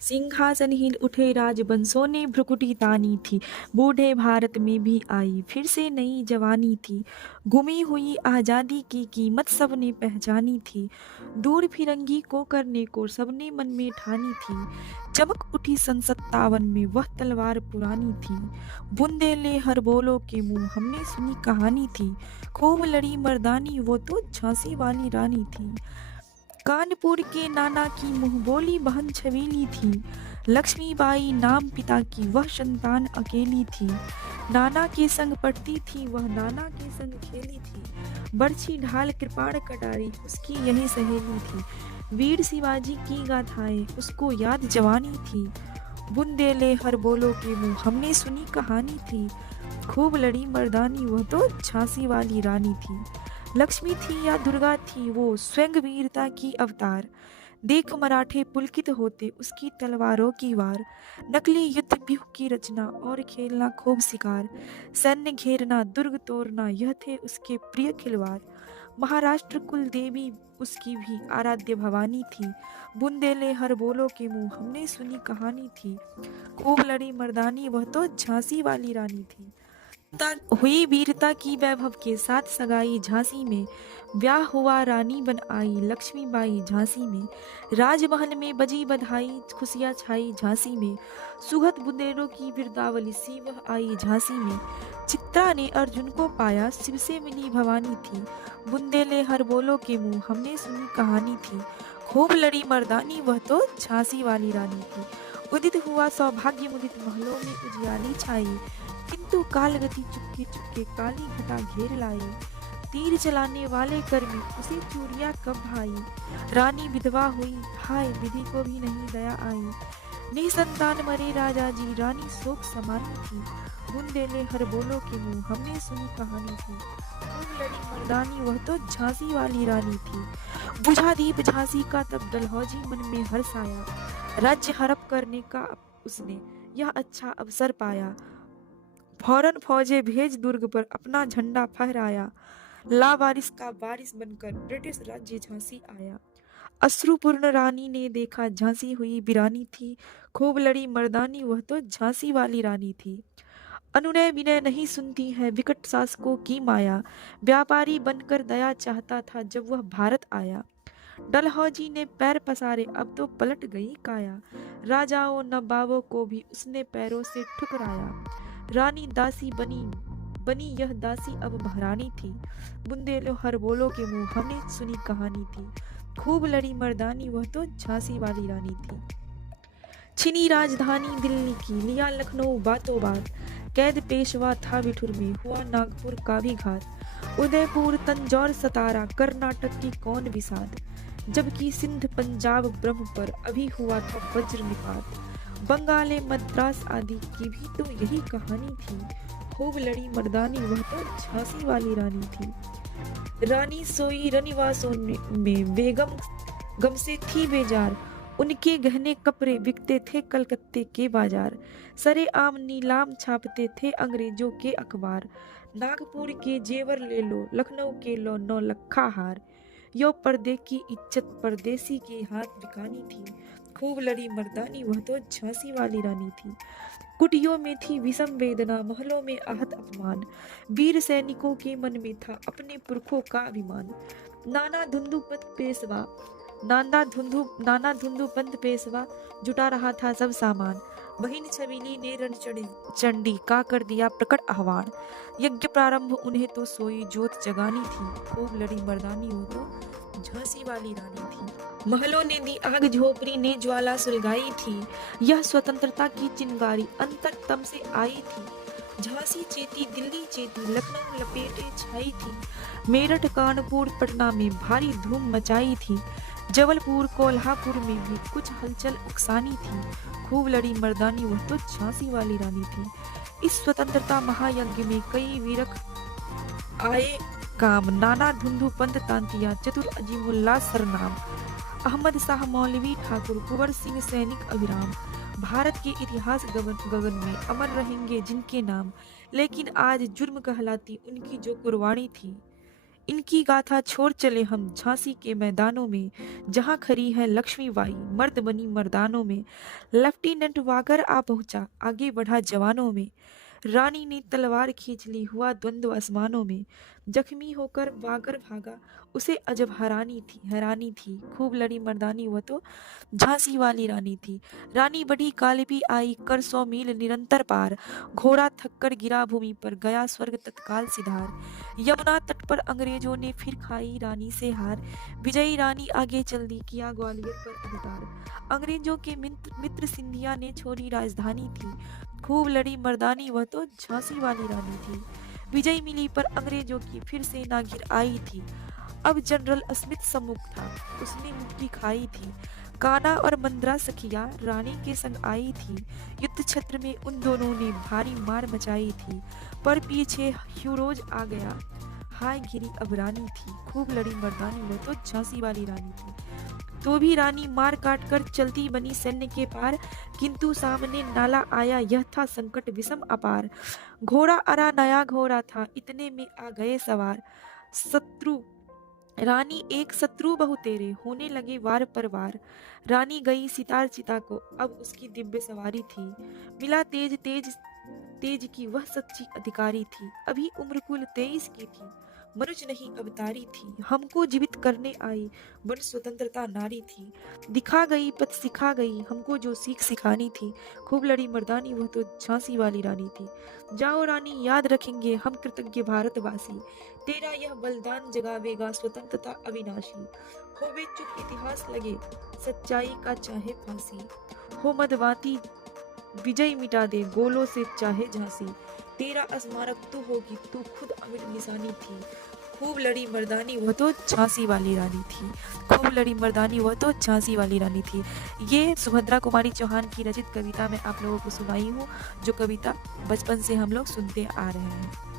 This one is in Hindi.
सिंहासन हिल उठे राजवंशों ने भ्रुकुटी तानी थी। बूढ़े भारत में भी आई फिर से नई जवानी थी। गुमी हुई आजादी की कीमत सबने पहचानी थी। दूर फिरंगी को करने को सबने मन में ठानी थी। चमक उठी सन 57 में वह तलवार पुरानी थी। बुंदेले हर बोलो के मुंह हमने सुनी कहानी थी। खूब लड़ी मर्दानी वो तो झांसी वाली रानी थी। कानपुर के नाना की मुंहबोली बहन छबीली थी। लक्ष्मीबाई नाम पिता की वह संतान अकेली थी। नाना के संग पढ़ती थी वह, नाना के संग खेली थी। बरछी ढाल कृपाण कटारी उसकी यही सहेली थी। वीर शिवाजी की गाथाएं उसको याद जवानी थी। बुंदेले हर बोलो के मुंह हमने सुनी कहानी थी। खूब लड़ी मर्दानी वह तो झांसी वाली रानी थी। लक्ष्मी थी या दुर्गा थी वो स्वयं वीरता की अवतार। देख मराठे पुलकित होते उसकी तलवारों की वार। नकली युद्ध व्यूह की रचना और खेलना खूब शिकार। सैन्य घेरना दुर्ग तोड़ना यह थे उसके प्रिय खिलवाड़। महाराष्ट्र कुल देवी उसकी भी आराध्य भवानी थी। बुंदेले हर बोलो के मुंह हमने सुनी कहानी थी। खूब लड़ी मर्दानी वह तो झांसी वाली रानी थी। हुई वीरता की वैभव के साथ सगाई झांसी में। ब्याह हुआ रानी बन आई लक्ष्मीबाई झांसी में। राजमहल में बजी बधाई खुशियां छाई झांसी में। सुगत बुंदेलों की बिरदावली सी वह आई झांसी में। चित्रा ने अर्जुन को पाया शिव से मिली भवानी थी। बुंदेले हर बोलो के मुंह हमने सुनी कहानी थी। खूब लड़ी मर्दानी वह तो झांसी वाली रानी थी। उदित हुआ सौभाग्य मुदित महलों में उजियाली छाई। किंतु कालगति चुपके चुपके काली घटा घेर लाई। तीर चलाने वाले कर्मी उसे चूड़िया कब भाई। रानी विधवा हुई हाय विधि को भी नहीं दया आई। निसंतान मरे राजा जी रानी शोक समानी थी। बुंदेले हर बोलो के मुंह हमने सुनी कहानी थी। खूब लड़ी मर्दानी वह तो झांसी वाली रानी थी। बुझा दीप झांसी का तब डलहौजी मन में हर्ष आया। राज्य हड़प करने का उसने यह अच्छा अवसर पाया। फौरन फौजे भेज दुर्ग पर अपना झंडा फहराया। लावारिस का वारिस बनकर ब्रिटिश राज्य झांसी आया। अश्रुपूर्ण रानी ने देखा झांसी हुई वीरानी थी। खूब लड़ी मर्दानी वह तो झांसी वाली रानी थी। अनुनय विनय नहीं सुनती है विकट शासकों की माया। व्यापारी बनकर दया चाहता था जब वह भारत आया। डलहौजी ने पैर पसारे अब तो पलट गई काया। राजाओं नवाबों को भी उसने पैरों से ठुकराया। रानी दासी बनी बनी यह दासी अब महारानी थी। बुंदेलो हर बोलो के मुंह हमने सुनी कहानी थी। खूब लड़ी मर्दानी वह तो झांसी वाली रानी थी। छिनी राजधानी दिल्ली की लिया लखनऊ बातों बात। कैद पेशवा था बिठुर में हुआ नागपुर का भी घात। उदयपुर तंजौर सतारा कर्नाटक की कौन विसात। जबकि सिंध पंजाब ब्रह्म पर अभी हुआ था वज्र निपात। बंगाले मद्रास आदि की भी तो यही कहानी थी। खूब लड़ी मर्दानी वह तो झांसी वाली रानी थी। रानी सोई रनिवासों में बेगम गम से थी बेजार। उनके गहने कपड़े बिकते थे कलकत्ते के बाजार। सरे आम नीलाम छापते थे अंग्रेजों के अखबार। नागपुर के जेवर ले लो लखनऊ के लो 9 लखा हार। यो पर्दे की इज्जत परदेसी के हाथ बिकानी थी। खूब लड़ी मर्दानी वह तो झांसी वाली रानी थी। कुटियों में थी विषम वेदना महलों में आहत अपमान। वीर सैनिकों के मन में था अपने पुरखों का अभिमान। नाना धुंधु पंत पेशवा नाना धुंधु पंत पेशवा जुटा रहा था सब सामान। बहिन छबीली ने चंडी का कर दिया प्रकट आह्वान। यज्ञ प्रारंभ उन्हें तो सोई जोत जगानी थी। खूब लड़ी मर्दानी हो तो झांसी वाली रानी थी। महलों ने दी आग झोपड़ी ने ज्वाला सुलगाई थी। यह स्वतंत्रता की चिंगारी अंतर तम से आई थी। झांसी चेती दिल्ली चेती लखनऊ लपेटे छाई थी। मेरठ कानपुर पटना में भारी धूम मचाई थी। जबलपुर कोल्हापुर में भी कुछ हलचल उकसानी थी। खूब लड़ी मर्दानी वह तो झांसी वाली रानी थी। इस स्वतंत्रता महायज्ञ में कई वीरक आए काम। नाना धुंधु पंत तांतिया चतुर अजीमुल्ला सरनाम। अहमद शाह मौलवी ठाकुर कुंवर सिंह सैनिक अभिराम। भारत के इतिहास गगन में अमर रहेंगे जिनके नाम। लेकिन आज जुर्म कहलाती उनकी जो कुर्बानी थी। इनकी गाथा छोड़ चले हम झांसी के मैदानों में, जहां खड़ी है लक्ष्मीबाई मर्द बनी मर्दानों में। लेफ्टिनेंट वागर आ पहुंचा, आगे बढ़ा जवानों में। रानी ने तलवार खींच ली, हुआ द्वंद्व आसमानों में। जख्मी होकर वागर भागा, उसे अजब हैरानी थी। खूब लड़ी मर्दानी, वो तो झांसी वाली रानी थी। रानी बढ़ी कालिबी आई, कर 100 मील निरंतर पार। घोड़ा थक कर गिरा भूमि पर, गया स्वर्ग तत्काल सिधार। यमुना तट पर अंग्रेजों ने फिर खाई रानी से हार। विजयी रानी आगे चल दी, किया ग्वालियर पर अधिकार। अंग्रेजों के मित्र सिंधिया ने छोड़ी राजधानी थी। खूब लड़ी मर्दानी, वह तो झांसी वाली रानी थी। विजय मिली पर अंग्रेजों की, फिर सेना घिर आई थी। अब जनरल स्मिथ सम्मुख था, उसने मुट्ठी खाई थी। कान्हा और मंद्रा सखिया रानी के संग आई थी। युद्ध क्षेत्र में उन दोनों ने भारी मार मचाई थी। पर पीछे ह्यूरोज आ गया, हाय घिरी अब रानी थी। खूब लड़ी मर्दानी, वो तो झांसी वाली रानी थी। तो भी रानी मार काट कर चलती बनी सैन्य के पार, किंतु सामने नाला आया, यह था संकट विषम अपार। घोड़ा अरा नया घोड़ा था, इतने में आ गए सवार। शत्रु रानी एक शत्रु बहु तेरे, होने लगे वार पर वार। रानी गई सितार चिता को, अब उसकी दिव्य सवारी थी। मिला तेज तेज तेज की, वह सच्ची अधिकारी थी। अभी उम्र कुल 23 की थी, मनुज नहीं अवतारी थी। हमको जीवित करने आई, बड़ स्वतंत्रता नारी थी। दिखा गई पथ सिखा गई, हमको जो सीख सिखानी थी। खूब लड़ी मर्दानी, वह तो झांसी वाली रानी थी। जाओ रानी, याद रखेंगे हम कृतज्ञ भारतवासी। तेरा यह बलिदान जगावेगा स्वतंत्रता अविनाशी। होवे चुप इतिहास लगे, सच्चाई का चाहे फांसी। हो मदवाती विजय मिटा दे, गोलों से चाहे झांसी। तेरा स्मारक तू होगी, तू खुद अमिट निशानी थी। खूब लड़ी मर्दानी, वह तो झांसी वाली रानी थी। खूब लड़ी मर्दानी, वह तो झांसी वाली रानी थी। ये सुभद्रा कुमारी चौहान की रचित कविता मैं आप लोगों को सुनाई हूँ, जो कविता बचपन से हम लोग सुनते आ रहे हैं।